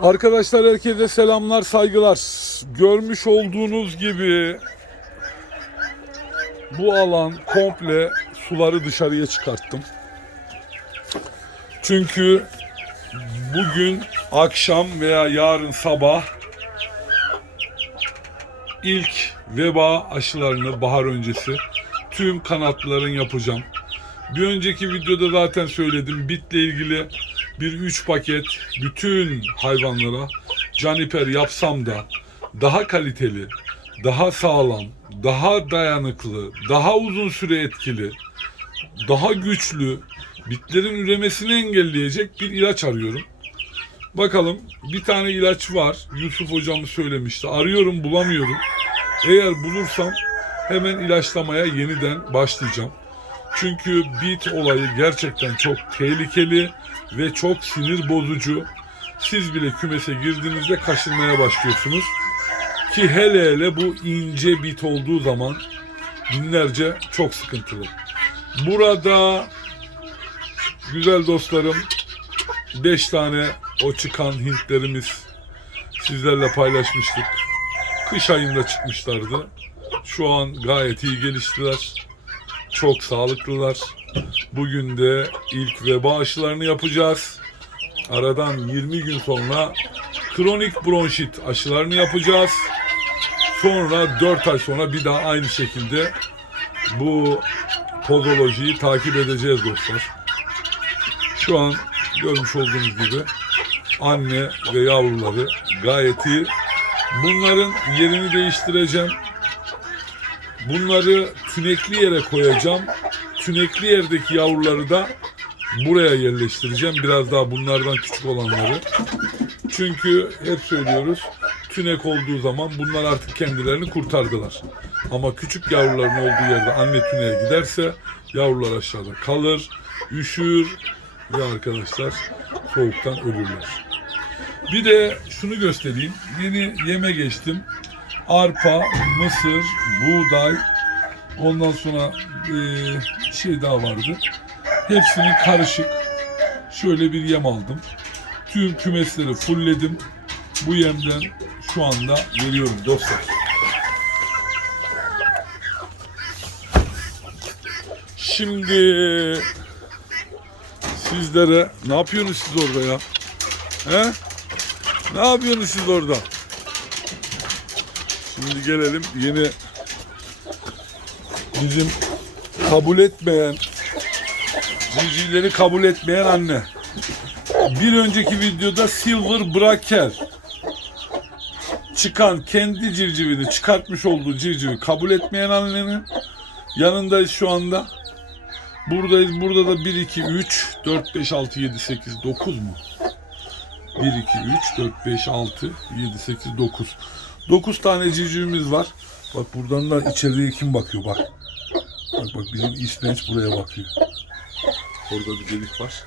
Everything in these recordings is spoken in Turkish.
Arkadaşlar herkese selamlar, saygılar. Görmüş olduğunuz gibi bu alan komple suları dışarıya çıkarttım. Çünkü bugün akşam veya yarın sabah ilk veba aşılarını bahar öncesi tüm kanatların yapacağım. Bir önceki videoda zaten söyledim. Bitle ilgili bir 3 paket bütün hayvanlara caniper yapsam da daha kaliteli, daha sağlam, daha dayanıklı, daha uzun süre etkili, daha güçlü bitlerin üremesini engelleyecek bir ilaç arıyorum. Bakalım bir tane ilaç var. Yusuf hocamız söylemişti. Arıyorum bulamıyorum. Eğer bulursam hemen ilaçlamaya yeniden başlayacağım. Çünkü bit olayı gerçekten çok tehlikeli ve çok sinir bozucu. Siz bile kümese girdiğinizde kaşınmaya başlıyorsunuz. Ki hele hele bu ince bit olduğu zaman binlerce çok sıkıntılı. Burada güzel dostlarım 5 tane o çıkan Hintlerimiz sizlerle paylaşmıştık. Kış ayında çıkmışlardı. Şu an gayet iyi geliştiler. Çok sağlıklılar. Bugün de ilk veba aşılarını yapacağız. Aradan 20 gün sonra kronik bronşit aşılarını yapacağız. Sonra 4 ay sonra bir daha aynı şekilde bu pozolojiyi takip edeceğiz dostlar. Şu an görmüş olduğunuz gibi anne ve yavruları gayet iyi. Bunların yerini değiştireceğim. Bunları tünekli yere koyacağım. Tünekli yerdeki yavruları da buraya yerleştireceğim. Biraz daha bunlardan küçük olanları. Çünkü hep söylüyoruz tünek olduğu zaman bunlar artık kendilerini kurtardılar. Ama küçük yavruların olduğu yerde anne tüneğe giderse yavrular aşağıda kalır, üşür ve arkadaşlar soğuktan ölürler. Bir de şunu göstereyim. Yeni yeme geçtim. Arpa, mısır, buğday, ondan sonra eee, şey daha vardı. Hepsini karışık şöyle bir yem aldım. Tüm kümesleri fullledim. Bu yemden şu anda veriyorum dostlar. Şimdi sizlere ne yapıyorsunuz siz orada ya? He? Ne yapıyorsunuz siz orada? Şimdi gelelim yeni bizim kabul etmeyen civcivleri kabul etmeyen anne. Bir önceki videoda Silver Braker çıkan kendi civcivini çıkartmış olduğu civcivi kabul etmeyen annenin yanındayız şu anda. Buradayız. Burada da 1, 2, 3, 4, 5, 6, 7, 8, 9 mu? 1, 2, 3, 4, 5, 6, 7, 8, 9. 9 tane civcivimiz var. Bak buradan da içeriye kim bakıyor bak. Bak bak bizim İspenç buraya bakıyor. Orada bir delik var.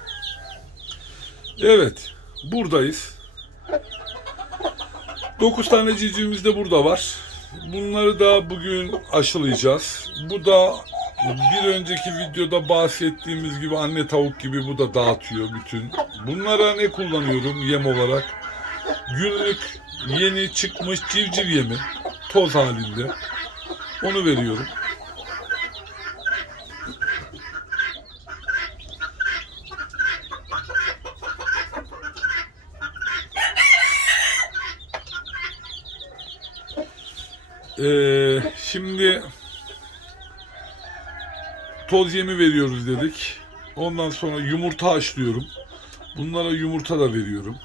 Evet. Buradayız. 9 tane civcivimiz de burada var. Bunları da bugün aşılayacağız. Bu da bir önceki videoda bahsettiğimiz gibi anne tavuk gibi bu da dağıtıyor bütün. Bunlara ne kullanıyorum yem olarak? Günlük yeni çıkmış civciv yemi toz halinde. Onu veriyorum. Ee, şimdi toz yemi veriyoruz dedik. Ondan sonra yumurta haşlıyorum. Bunlara yumurta da veriyorum.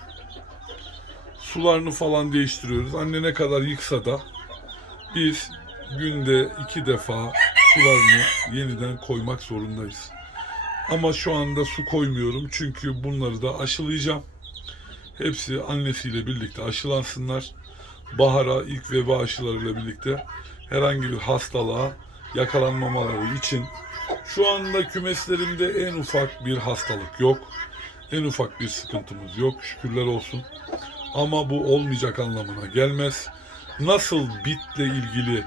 Sularını falan değiştiriyoruz. Anne ne kadar yıksa da biz günde iki defa sularını yeniden koymak zorundayız. Ama şu anda su koymuyorum çünkü bunları da aşılayacağım. Hepsi annesiyle birlikte aşılansınlar. Bahara ilk veba aşılarıyla birlikte herhangi bir hastalığa yakalanmamaları için şu anda kümeslerimde en ufak bir hastalık yok. En ufak bir sıkıntımız yok şükürler olsun. Ama bu olmayacak anlamına gelmez. Nasıl bitle ilgili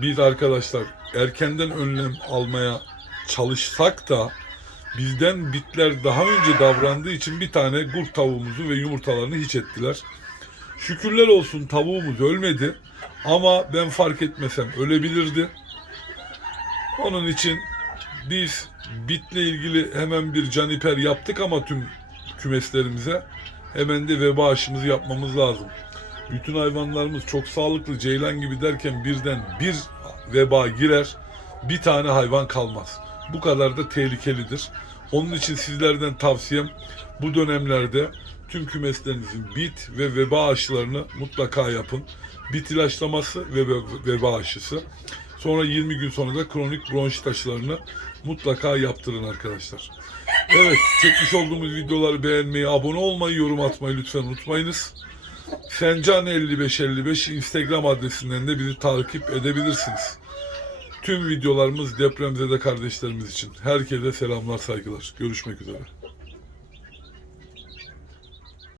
biz arkadaşlar erkenden önlem almaya çalışsak da bizden bitler daha önce davrandığı için bir tane kurt tavuğumuzu ve yumurtalarını hiç ettiler. Şükürler olsun tavuğumuz ölmedi ama ben fark etmesem ölebilirdi. Onun için biz bitle ilgili hemen bir caniper yaptık ama tüm kümeslerimize hemen de veba aşımızı yapmamız lazım. Bütün hayvanlarımız çok sağlıklı ceylan gibi derken birden bir veba girer bir tane hayvan kalmaz. Bu kadar da tehlikelidir. Onun için sizlerden tavsiyem bu dönemlerde tüm kümeslerinizin bit ve veba aşılarını mutlaka yapın. Bit ilaçlaması ve ve- veba aşısı. Sonra 20 gün sonra da kronik bronşit aşılarını mutlaka yaptırın arkadaşlar. Evet, çekmiş olduğumuz videoları beğenmeyi, abone olmayı, yorum atmayı lütfen unutmayınız. Sencan5555 Instagram adresinden de bizi takip edebilirsiniz. Tüm videolarımız depremzede kardeşlerimiz için. Herkese selamlar, saygılar. Görüşmek üzere.